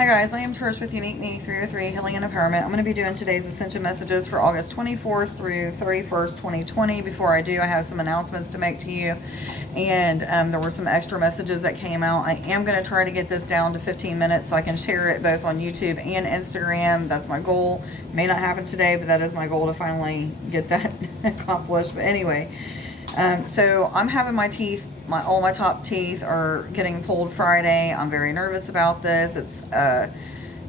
Hi guys, I am Trish with Unique Me 303 Healing and Empowerment. I'm going to be doing today's Ascension messages for August 24th through 31st, 2020. Before I do, I have some announcements to make to you. And there were some extra messages that came out. I am going to try to get this down to 15 minutes so I can share it both on YouTube and Instagram. That's my goal. May not happen today, but that is my goal to finally get that accomplished. But anyway, so I'm having my teeth, all my top teeth are getting pulled Friday. I'm very nervous about this. It's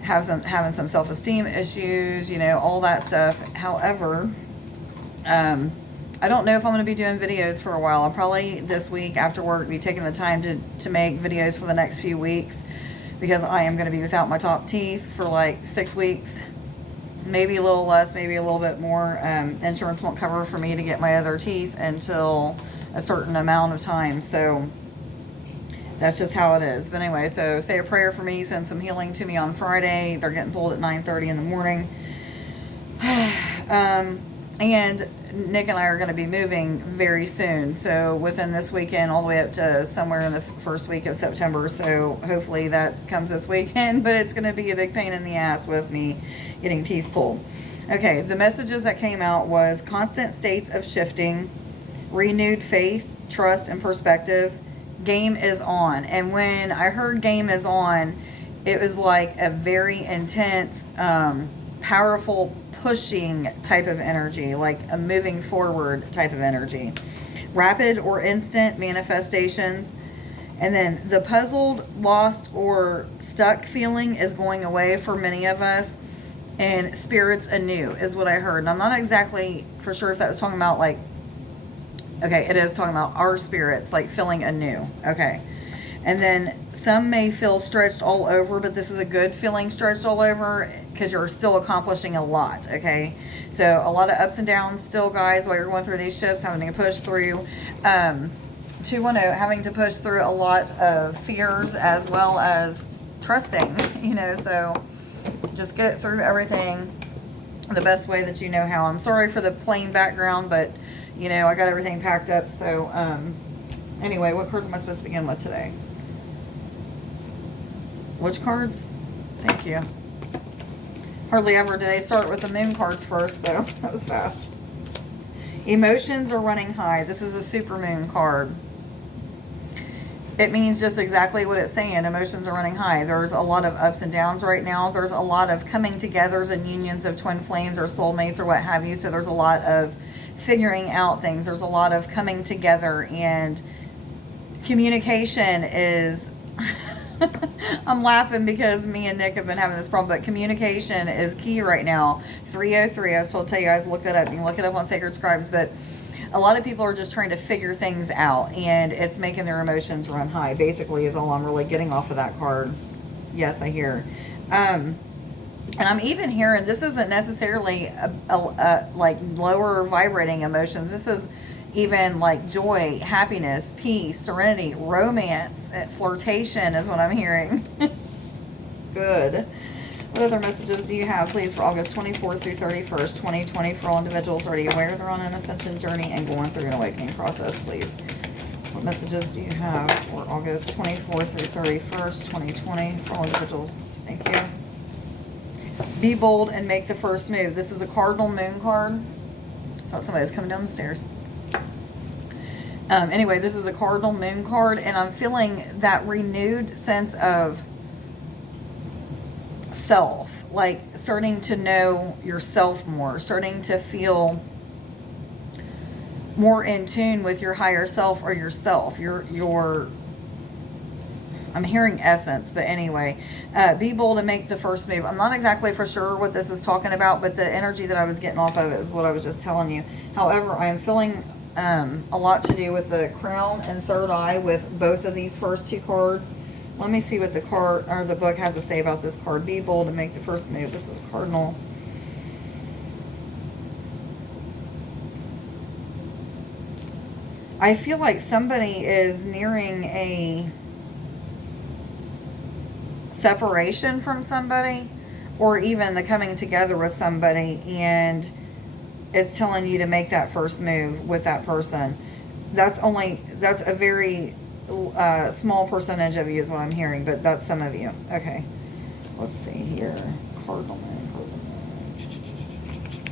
having some self-esteem issues, you know, all that stuff. However, I don't know if I'm going to be doing videos for a while. I'll probably this week after work be taking the time to make videos for the next few weeks, because I am going to be without my top teeth for like 6 weeks. Maybe a little less, maybe a little bit more. Insurance won't cover for me to get my other teeth until a certain amount of time. So that's just how it is. But anyway, so say a prayer for me, send some healing to me on Friday. They're getting pulled at 9:30 in the morning. And Nick and I are going to be moving very soon. So within this weekend, all the way up to somewhere in the first week of September. So hopefully that comes this weekend, but it's going to be a big pain in the ass with me getting teeth pulled. Okay, the messages that came out was constant states of shifting, renewed faith, trust, and perspective. Game is on. And when I heard game is on, it was like a very intense, powerful pushing type of energy, like a moving forward type of energy. Rapid or instant manifestations. And then the puzzled, lost, or stuck feeling is going away for many of us. And spirits anew is what I heard. And I'm not exactly for sure if that was talking about like, okay, it is talking about our spirits, like feeling anew. Okay. And then some may feel stretched all over, but this is a good feeling stretched all over because you're still accomplishing a lot. Okay. So a lot of ups and downs still, guys, while you're going through these shifts, having to push through, 210, having to push through a lot of fears as well as trusting, you know, so just get through everything the best way that you know how. I'm sorry for the plain background, but you know, I got everything packed up. So, anyway, what cards am I supposed to begin with today? Which cards? Thank you. Hardly ever do they start with the moon cards first, so that was fast. Emotions are running high. This is a super moon card. It means just exactly what it's saying. Emotions are running high. There's a lot of ups and downs right now. There's a lot of coming togethers and unions of twin flames or soulmates or what have you. So there's a lot of figuring out things. There's a lot of coming together, and communication is I'm laughing because me and Nick have been having this problem, but communication is key right now. 303, I was told to tell you guys, look that up. You can look it up on Sacred Scribes, but a lot of people are just trying to figure things out, and it's making their emotions run high, basically, is all I'm really getting off of that card. Yes, I hear. And I'm even hearing this isn't necessarily a like lower vibrating emotions. This is even like joy, happiness, peace, serenity, romance, flirtation is what I'm hearing. Good. What other messages do you have, please, for August 24th through 31st, 2020, for all individuals already aware they're on an ascension journey and going through an awakening process, please? What messages do you have for August 24th through 31st, 2020, for all individuals? Thank you. Be bold and make the first move. This is a cardinal moon card. I thought somebody was coming down the stairs. Anyway, this is a cardinal moon card, and I'm feeling that renewed sense of self, like starting to know yourself more, starting to feel more in tune with your higher self or yourself, your I'm hearing essence, but anyway, be bold and make the first move. I'm not exactly for sure what this is talking about, but the energy that I was getting off of it is what I was just telling you. However, I am feeling a lot to do with the crown and third eye with both of these first two cards. Let me see what the card or the book has to say about this card. Be bold and make the first move. This is a cardinal. I feel like somebody is nearing a separation from somebody, or even the coming together with somebody, and it's telling you to make that first move with that person. That's a very small percentage of you is what I'm hearing, but that's some of you. Okay. Let's see here. Cardinal moon, cardinal moon.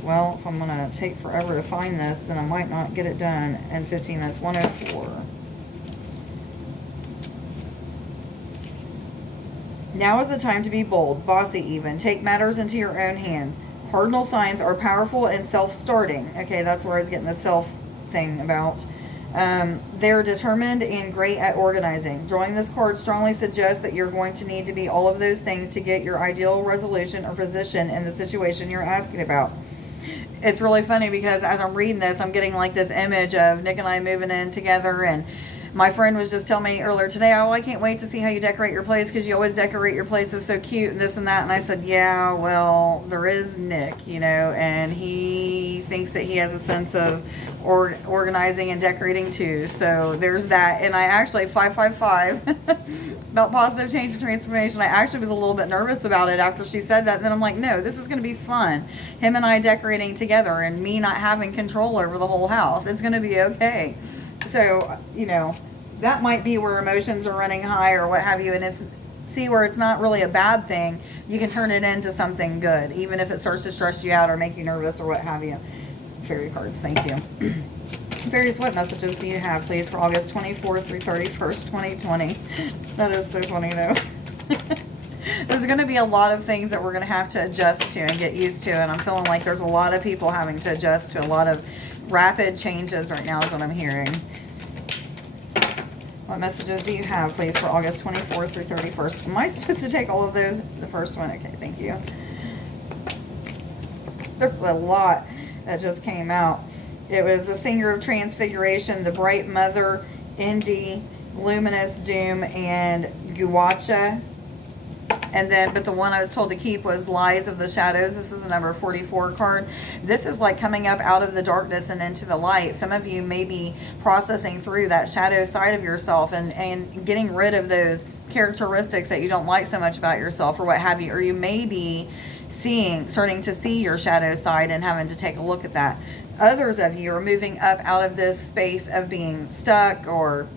Well, if I'm going to take forever to find this, then I might not get it done in 15 minutes. 104. Now is the time to be bold, bossy even. Take matters into your own hands. Cardinal signs are powerful and self-starting. Okay, that's where I was getting the self thing about. They're determined and great at organizing. Drawing this card strongly suggests that you're going to need to be all of those things to get your ideal resolution or position in the situation you're asking about. It's really funny because as I'm reading this, I'm getting like this image of Nick and I moving in together, and my friend was just telling me earlier today, oh, I can't wait to see how you decorate your place because you always decorate your places so cute and this and that. And I said, yeah, well, there is Nick, you know, and he thinks that he has a sense of organizing and decorating too. So there's that. And I actually, 555, about positive change and transformation, I actually was a little bit nervous about it after she said that. And then I'm like, no, this is going to be fun. Him and I decorating together and me not having control over the whole house. It's going to be okay. So, you know, that might be where emotions are running high or what have you. And it's, see, where it's not really a bad thing. You can turn it into something good, even if it starts to stress you out or make you nervous or what have you. Fairy cards, thank you. Fairies, what messages do you have, please, for August 24th through 31st, 2020? That is so funny, though. There's going to be a lot of things that we're going to have to adjust to and get used to. And I'm feeling like there's a lot of people having to adjust to a lot of rapid changes right now is what I'm hearing. What messages do you have, please, for August 24th through 31st? Am I supposed to take all of those? The first one? Okay, thank you. There's a lot that just came out. It was the Singer of Transfiguration, the Bright Mother, Indy, Luminous Doom, and Guacha. And then, but the one I was told to keep was Lies of the Shadows. This is a number 44 card. This is like coming up out of the darkness and into the light. Some of you may be processing through that shadow side of yourself and getting rid of those characteristics that you don't like so much about yourself or what have you. Or you may be starting to see your shadow side and having to take a look at that. Others of you are moving up out of this space of being stuck or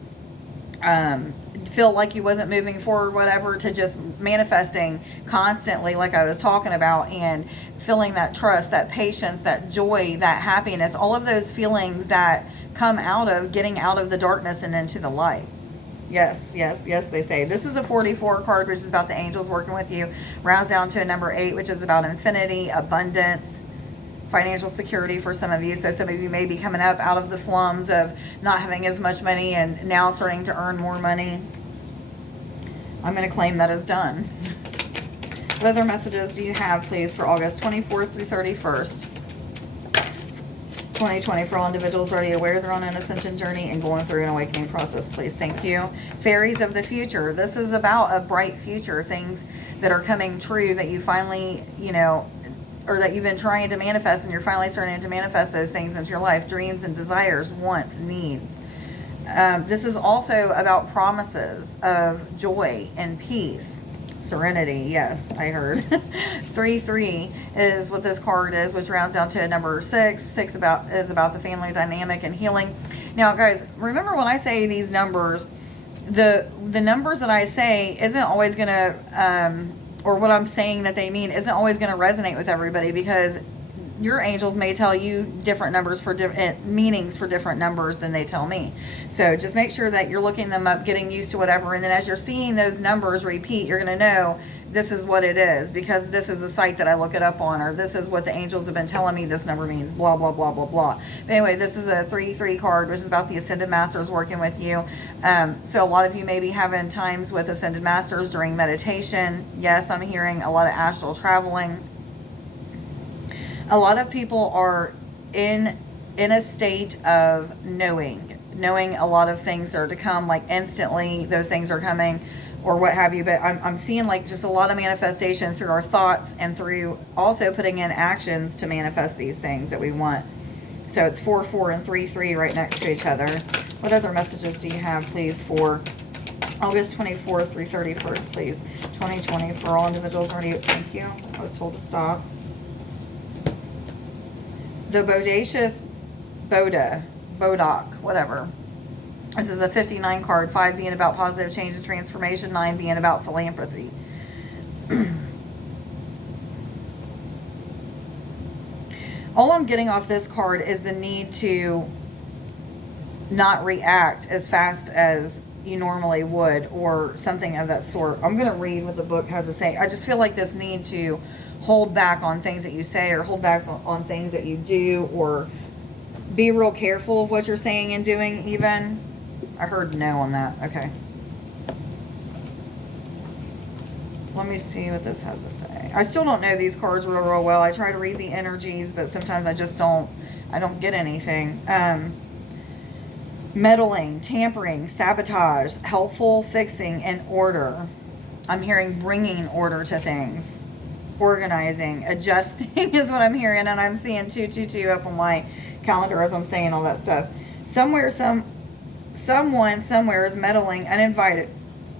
feel like you wasn't moving forward, whatever, to just manifesting constantly, like I was talking about, and feeling that trust, that patience, that joy, that happiness, all of those feelings that come out of getting out of the darkness and into the light. Yes, yes, yes, they say. This is a 44 card, which is about the angels working with you. Rounds down to a number 8, which is about infinity, abundance, financial security for some of you. So some of you may be coming up out of the slums of not having as much money and now starting to earn more money. I'm going to claim that is done. What other messages do you have, please, for August 24th through 31st, 2020, for all individuals already aware they're on an ascension journey and going through an awakening process, please? Thank you. Fairies of the future. This is about a bright future, things that are coming true that you finally, you know, or that you've been trying to manifest and you're finally starting to manifest those things into your life. Dreams and desires, wants, needs. This is also about promises of joy and peace. Serenity, yes, I heard. 3-3 is what this card is, which rounds down to number 6. 6 is about the family dynamic and healing. Now, guys, remember when I say these numbers, the numbers that I say isn't always going to, or what I'm saying that they mean isn't always going to resonate with everybody, because your angels may tell you different numbers for different meanings for different numbers than they tell me. So just make sure that you're looking them up, getting used to whatever, and then as you're seeing those numbers repeat, you're going to know this is what it is, because this is the site that I look it up on, or this is what the angels have been telling me this number means, blah, blah, blah, blah, blah. But anyway, this is a 3-3 card, which is about the Ascended Masters working with you. So a lot of you may be having times with Ascended Masters during meditation. Yes, I'm hearing a lot of astral traveling. A lot of people are in a state of knowing a lot of things are to come, like instantly those things are coming or what have you. But I'm seeing like just a lot of manifestation through our thoughts and through also putting in actions to manifest these things that we want. So it's 4-4 and 3-3 right next to each other. What other messages do you have, please, for August 24th through 31st, please? 2020 for all individuals already. Thank you. I was told to stop. The Bodacious Bodoc, whatever. This is a 59 card, 5 being about positive change and transformation, 9 being about philanthropy. All I'm getting off this card is the need to not react as fast as you normally would, or something of that sort. I'm going to read what the book has to say. I just feel like this need to hold back on things that you say, or hold back on things that you do, or be real careful of what you're saying and doing even. I heard no on that. Okay. Let me see what this has to say. I still don't know these cards real well. I try to read the energies, but sometimes I just don't get anything. Meddling, tampering, sabotage, helpful, fixing, and order. I'm hearing bringing order to things. Organizing, adjusting is what I'm hearing, and I'm seeing 222 up on my calendar as I'm saying all that stuff. Someone somewhere is meddling uninvited,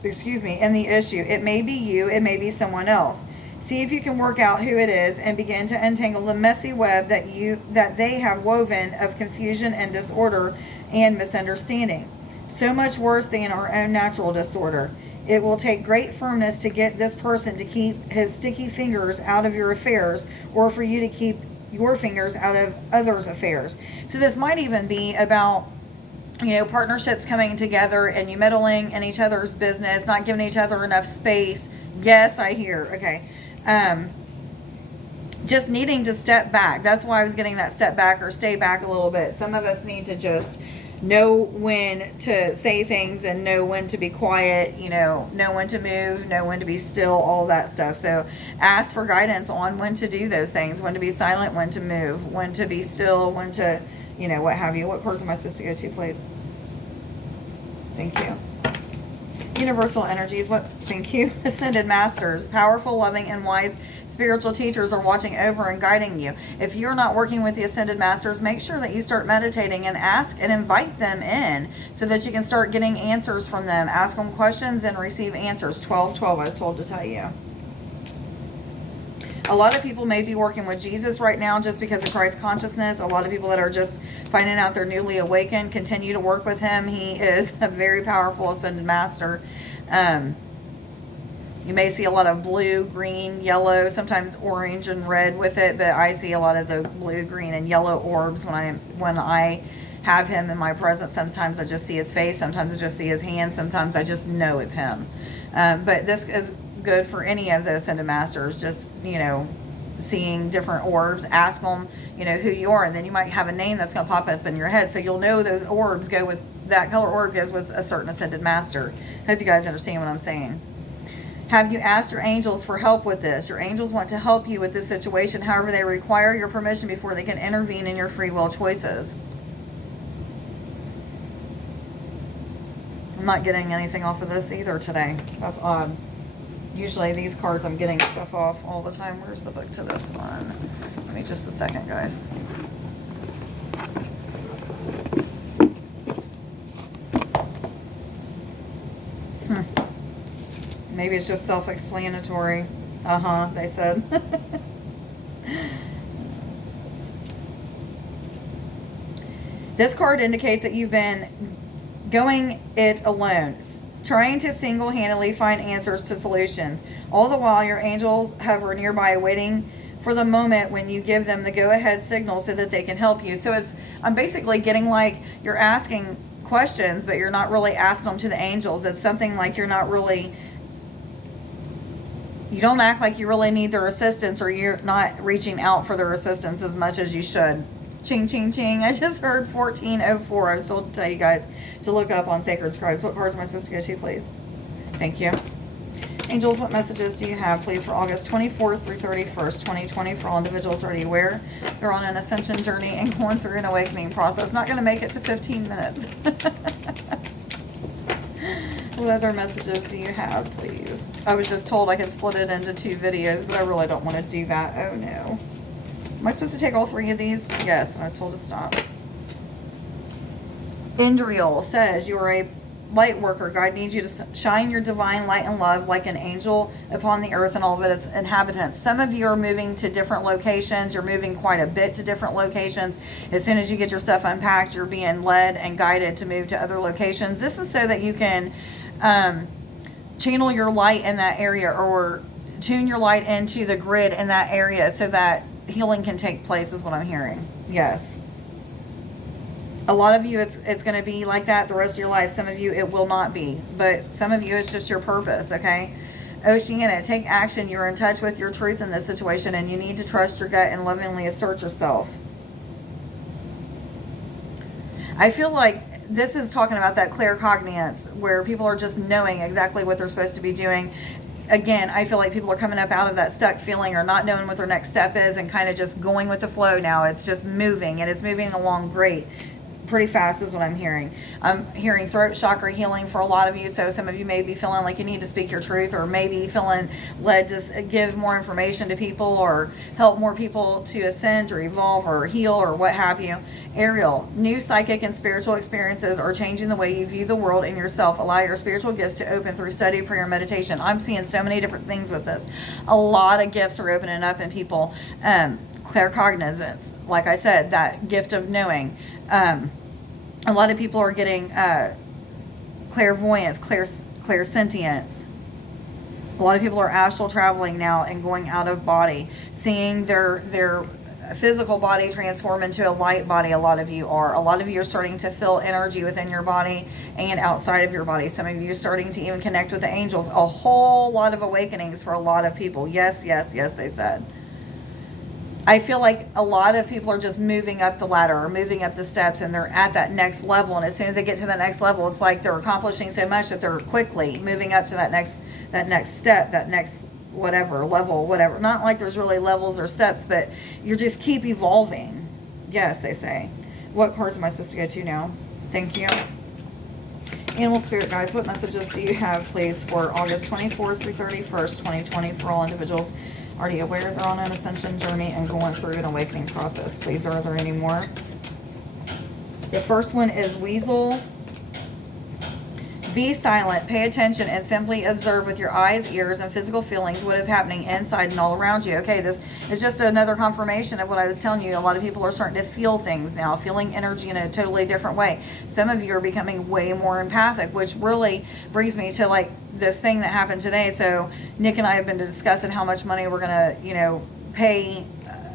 in the issue. It may be you, it may be someone else. See if you can work out who it is and begin to untangle the messy web that they have woven of confusion and disorder and misunderstanding. So much worse than our own natural disorder. It will take great firmness to get this person to keep his sticky fingers out of your affairs, or for you to keep your fingers out of others' affairs. So this might even be about, partnerships coming together and you meddling in each other's business, not giving each other enough space. Yes, I hear. Okay. Just needing to step back. That's why I was getting that step back or stay back a little bit. Some of us need to just know when to say things and know when to be quiet, know when to move, know when to be still, all that stuff. So ask for guidance on when to do those things, when to be silent, when to move, when to be still, when to, what have you. What cards am I supposed to go to, please? Thank you. Universal energies. Thank you. Ascended masters, powerful, loving, and wise spiritual teachers are watching over and guiding you. If you're not working with the ascended masters, make sure that you start meditating and ask and invite them in so that you can start getting answers from them. Ask them questions and receive answers. 12:12, I was told to tell you. A lot of people may be working with Jesus right now just because of Christ consciousness. A lot of people that are just finding out they're newly awakened continue to work with him. He is a very powerful ascended master. You may see a lot of blue, green, yellow, sometimes orange and red with it, but I see a lot of the blue, green, and yellow orbs when I have him in my presence. Sometimes I just see his face. Sometimes I just see his hands. Sometimes I just know it's him. But this is good for any of the ascended masters. Just, seeing different orbs. Ask them, who you are. And then you might have a name that's going to pop up in your head. So you'll know those orbs go with, that color orb goes with a certain ascended master. Hope you guys understand what I'm saying. Have you asked your angels for help with this? Your angels want to help you with this situation. However, they require your permission before they can intervene in your free will choices. I'm not getting anything off of this either today. That's odd. Usually these cards I'm getting stuff off all the time. Where's the book to this one? Give me just a second, guys. Maybe it's just self-explanatory. They said. This card indicates that you've been going it alone, trying to single-handedly find answers to solutions. All the while, your angels hover nearby, waiting for the moment when you give them the go-ahead signal so that they can help you. So I'm basically getting like you're asking questions, but you're not really asking them to the angels. It's something like you don't act like you really need their assistance, or you're not reaching out for their assistance as much as you should. Ching, ching, ching. I just heard 1404. I was told to tell you guys to look up on Sacred Scribes. What cards am I supposed to go to, please? Thank you. Angels, what messages do you have, please, for August 24th through 31st, 2020, for all individuals already aware they're on an ascension journey and going through an awakening process? Not going to make it to 15 minutes. What other messages do you have, please? I was just told I could split it into 2 videos, but I really don't want to do that. Oh, no. Am I supposed to take all 3 of these? Yes, and I was told to stop. Indriel says you are a light worker. God needs you to shine your divine light and love like an angel upon the earth and all of its inhabitants. Some of you are moving to different locations. You're moving quite a bit to different locations. As soon as you get your stuff unpacked, you're being led and guided to move to other locations. This is so that you can channel your light in that area, or tune your light into the grid in that area, so that healing can take place is what I'm hearing. Yes. A lot of you, it's going to be like that the rest of your life. Some of you, it will not be. But some of you, it's just your purpose, okay? Oceana, take action. You're in touch with your truth in this situation, and you need to trust your gut and lovingly assert yourself. I feel like this is talking about that claircognizance where people are just knowing exactly what they're supposed to be doing. Again, I feel like people are coming up out of that stuck feeling or not knowing what their next step is and kind of just going with the flow now. It's just moving, and it's moving along great. Pretty fast is what I'm hearing. I'm hearing throat chakra healing for a lot of you. So some of you may be feeling like you need to speak your truth, or maybe feeling led to give more information to people or help more people to ascend or evolve or heal or what have you. Ariel, new psychic and spiritual experiences are changing the way you view the world and yourself. Allow your spiritual gifts to open through study, prayer, meditation. I'm seeing so many different things with this. A lot of gifts are opening up in people. Claircognizance, like I said, that gift of knowing. A lot of people are getting clairvoyance, clairsentience. A lot of people are astral traveling now and going out of body, seeing their physical body transform into a light body. A lot of you are. A lot of you are starting to feel energy within your body and outside of your body. Some of you are starting to even connect with the angels. A whole lot of awakenings for a lot of people. Yes, yes, yes, they said. I feel like a lot of people are just moving up the ladder or moving up the steps, and they're at that next level. And as soon as they get to the next level, it's like they're accomplishing so much that they're quickly moving up to that next step, that next whatever level, whatever. Not like there's really levels or steps, but you just keep evolving. Yes, they say. What cards am I supposed to go to now? Thank you. Animal Spirit guides, what messages do you have, please, for August 24th through 31st, 2020 for all individuals already aware they're on an ascension journey and going through an awakening process? Please, are there any more? The first one is Weasel. Be silent, pay attention, and simply observe with your eyes, ears, and physical feelings what is happening inside and all around you. Okay, this is just another confirmation of what I was telling you. A lot of people are starting to feel things now, feeling energy in a totally different way. Some of you are becoming way more empathic, which really brings me to like this thing that happened today. So Nick and I have been discussing how much money we're going to, pay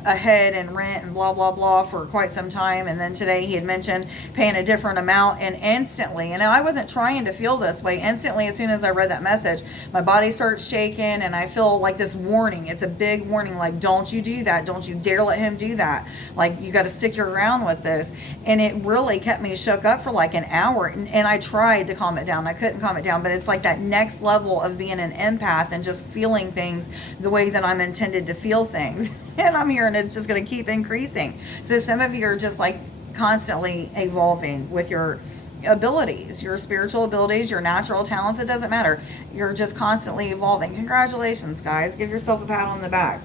ahead and rent and blah blah blah for quite some time, and then today he had mentioned paying a different amount, and instantly, and I wasn't trying to feel this way, instantly as soon as I read that message, my body starts shaking, and I feel like this warning. It's a big warning, like, don't you do that, don't you dare let him do that, like, you got to stick your ground with this. And it really kept me shook up for like an hour, and I tried to calm it down. I couldn't calm it down, but it's like that next level of being an empath and just feeling things the way that I'm intended to feel things. And I'm hearing it's just going to keep increasing. So some of you are just like constantly evolving with your abilities, your spiritual abilities, your natural talents. It doesn't matter. You're just constantly evolving. Congratulations, guys. Give yourself a pat on the back.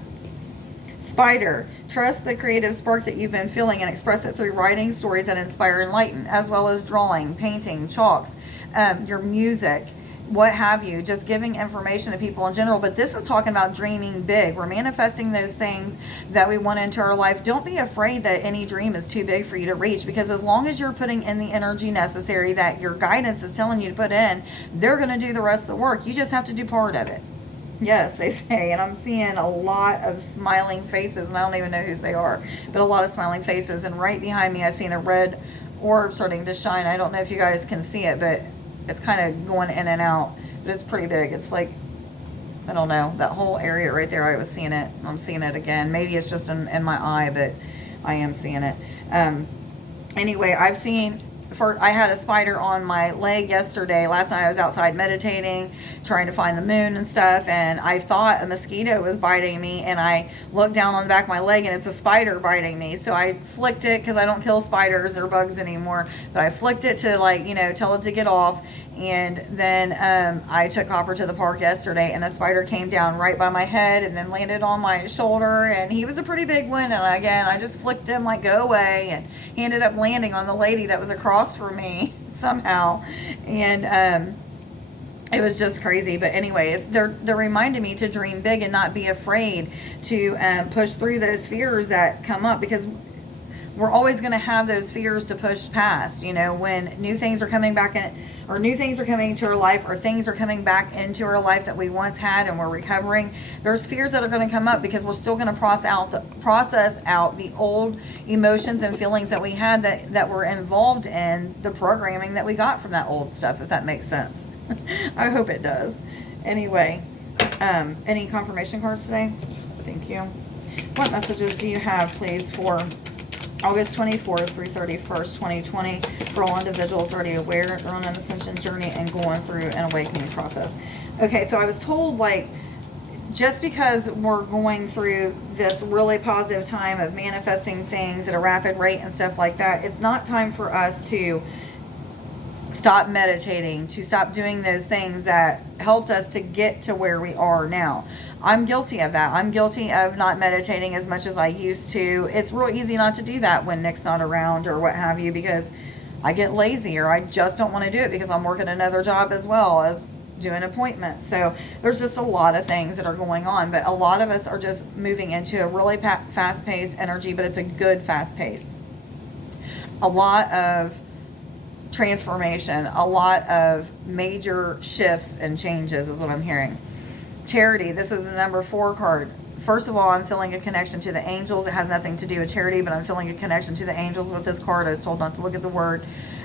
Spider, trust the creative spark that you've been feeling and express it through writing stories that inspire and enlighten, as well as drawing, painting, chalks, your music, what have you, just giving information to people in general. But this is talking about dreaming big. We're manifesting those things that we want into our life. Don't be afraid that any dream is too big for you to reach, because as long as you're putting in the energy necessary that your guidance is telling you to put in, they're going to do the rest of the work. You just have to do part of it. Yes, they say, and I'm seeing a lot of smiling faces, and I don't even know whose they are, but a lot of smiling faces. And right behind me, I've seen a red orb starting to shine. I don't know if you guys can see it, but it's kind of going in and out, but it's pretty big. It's like, I don't know, that whole area right there, I was seeing it. I'm seeing it again. Maybe it's just in my eye, but I am seeing it. Anyway, I had a spider on my leg yesterday. Last night I was outside meditating, trying to find the moon and stuff, and I thought a mosquito was biting me, and I looked down on the back of my leg, and it's a spider biting me. So I flicked it, because I don't kill spiders or bugs anymore, but I flicked it to, like, tell it to get off. And then I took Hopper to the park yesterday, and a spider came down right by my head and then landed on my shoulder, and he was a pretty big one. And again, I just flicked him like, go away, and he ended up landing on the lady that was across from me somehow. And it was just crazy. But anyways, they're reminding me to dream big and not be afraid to push through those fears that come up, because we're always going to have those fears to push past. You know, when new things are coming back in, or new things are coming into our life, or things are coming back into our life that we once had and we're recovering, there's fears that are going to come up because we're still going to process out the old emotions and feelings that we had that were involved in the programming that we got from that old stuff, if that makes sense. I hope it does. Anyway, any confirmation cards today? Thank you. What messages do you have, please, for August 24th through 31st, 2020, for all individuals already aware they're on an ascension journey and going through an awakening process? Okay, so I was told, like, just because we're going through this really positive time of manifesting things at a rapid rate and stuff like that, it's not time for us to stop meditating, to stop doing those things that helped us to get to where we are now. I'm guilty of that. I'm guilty of not meditating as much as I used to. It's real easy not to do that when Nick's not around or what have you, because I get lazy, or I just don't want to do it because I'm working another job as well as doing appointments. So there's just a lot of things that are going on, but a lot of us are just moving into a really fast-paced energy, but it's a good fast pace. A lot of transformation, a lot of major shifts and changes is what I'm hearing. Charity, this is the number 4 card. First of all, I'm feeling a connection to the angels. It has nothing to do with charity, but I'm feeling a connection to the angels with this card. I was told not to look at the word.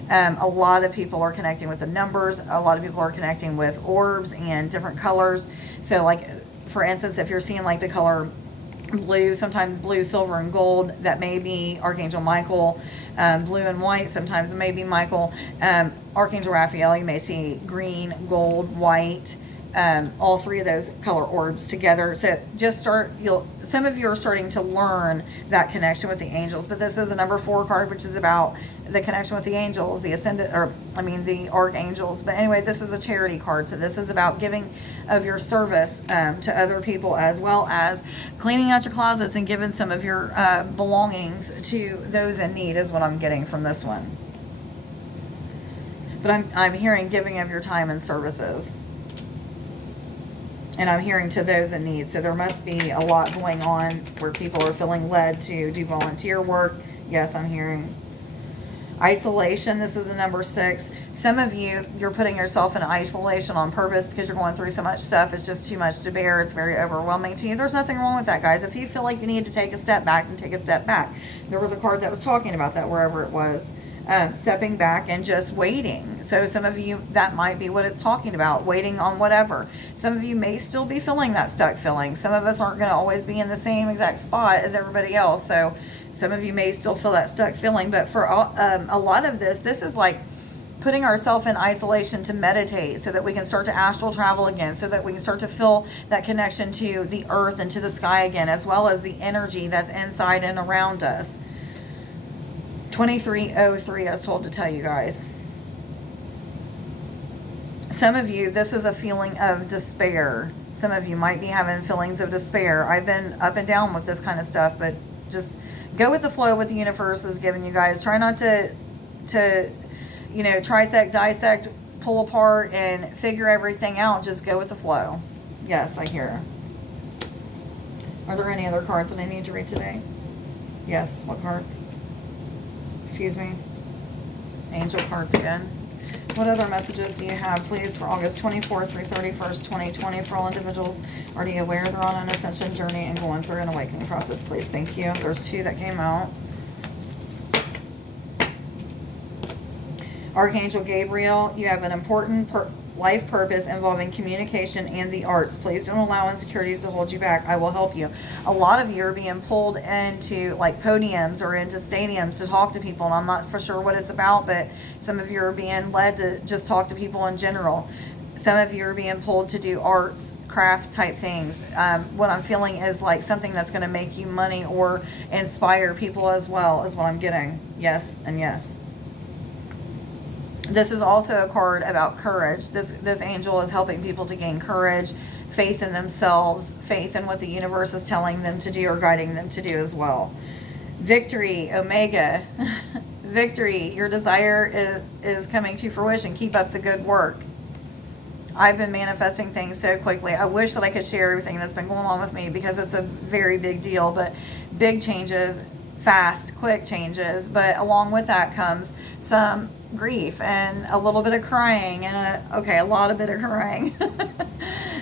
A lot of people are connecting with the numbers. A lot of people are connecting with orbs and different colors. So, like, for instance, if you're seeing like the color blue, sometimes blue, silver, and gold, that may be Archangel Michael. Blue and white, sometimes it may be Michael. Archangel Raphael, you may see green, gold, white, all 3 of those color orbs together. So just some of you are starting to learn that connection with the angels, but this is a number 4 card, which is about the connection with the angels, the the archangels. But anyway, this is a charity card, so this is about giving of your service to other people, as well as cleaning out your closets and giving some of your belongings to those in need, is what I'm getting from this one. But I'm hearing giving of your time and services. And I'm hearing to those in need. So there must be a lot going on where people are feeling led to do volunteer work. Yes, I'm hearing. Isolation, this is a number 6. Some of you, you're putting yourself in isolation on purpose because you're going through so much stuff. It's just too much to bear. It's very overwhelming to you. There's nothing wrong with that, guys. If you feel like you need to take a step back, then take a step back. There was a card that was talking about that wherever it was. Stepping back and just waiting. So some of you, that might be what it's talking about, waiting on whatever. Some of you may still be feeling that stuck feeling. Some of us aren't going to always be in the same exact spot as everybody else. So some of you may still feel that stuck feeling. But for a lot of this is like putting ourselves in isolation to meditate so that we can start to astral travel again, so that we can start to feel that connection to the earth and to the sky again, as well as the energy that's inside and around us. 2303, I was told to tell you guys. Some of you, this is a feeling of despair. Some of you might be having feelings of despair. I've been up and down with this kind of stuff, but just go with the flow what the universe is giving you guys. Try not to trisect, dissect, pull apart, and figure everything out. Just go with the flow. Yes, I hear. Are there any other cards that I need to read today? Yes, what cards? Excuse me. Angel cards again. What other messages do you have, please, for August 24th through 31st, 2020, for all individuals already aware they're on an ascension journey and going through an awakening process, please? Thank you. There's 2 that came out. Archangel Gabriel, you have an important life purpose involving communication and the arts. Please don't allow insecurities to hold you back. I will help you. A lot of you are being pulled into like podiums or into stadiums to talk to people, and I'm not for sure what it's about, but some of you are being led to just talk to people in general. Some of you are being pulled to do arts, craft type things. What I'm feeling is like something that's going to make you money or inspire people as well, is what I'm getting. Yes and yes. This is also a card about courage. This angel is helping people to gain courage, faith in themselves, faith in what the universe is telling them to do or guiding them to do as well. Victory, Omega. Victory, your desire is coming to fruition. Keep up the good work. I've been manifesting things so quickly. I wish that I could share everything that's been going on with me because it's a very big deal, but big changes, fast, quick changes, but along with that comes some grief and a little bit of crying and a lot of bit of crying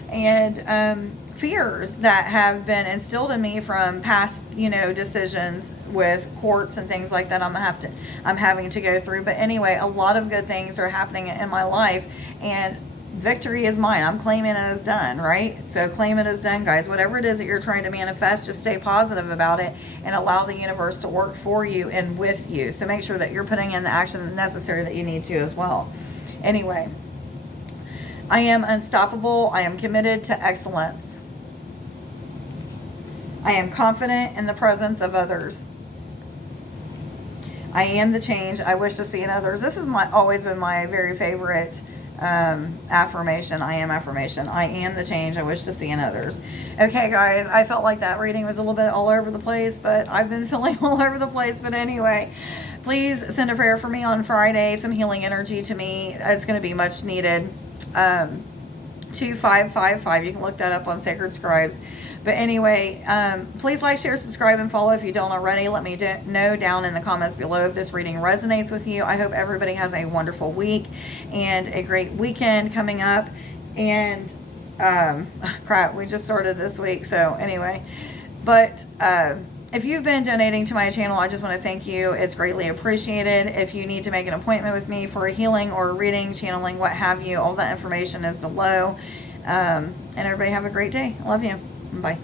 and fears that have been instilled in me from past, decisions with courts and things like that. I'm having to go through. But anyway, a lot of good things are happening in my life, and victory is mine. I'm claiming it as done, right? So claim it as done, guys. Whatever it is that you're trying to manifest, just stay positive about it and allow the universe to work for you and with you. So make sure that you're putting in the action necessary that you need to as well. Anyway, I am unstoppable. I am committed to excellence. I am confident in the presence of others. I am the change I wish to see in others. This has always been my very favorite affirmation. I am affirmation. I am the change I wish to see in others. Okay, guys, I felt like that reading was a little bit all over the place, but I've been feeling all over the place. But anyway, please send a prayer for me on Friday, some healing energy to me. It's going to be much needed. 2555. You can look that up on Sacred Scribes. But anyway, please like, share, subscribe, and follow if you don't already. Let me know down in the comments below if this reading resonates with you. I hope everybody has a wonderful week and a great weekend coming up. And crap, we just started this week. So anyway, but if you've been donating to my channel, I just want to thank you. It's greatly appreciated. If you need to make an appointment with me for a healing or a reading, channeling, what have you, all that information is below. And everybody have a great day. I love you. Bye.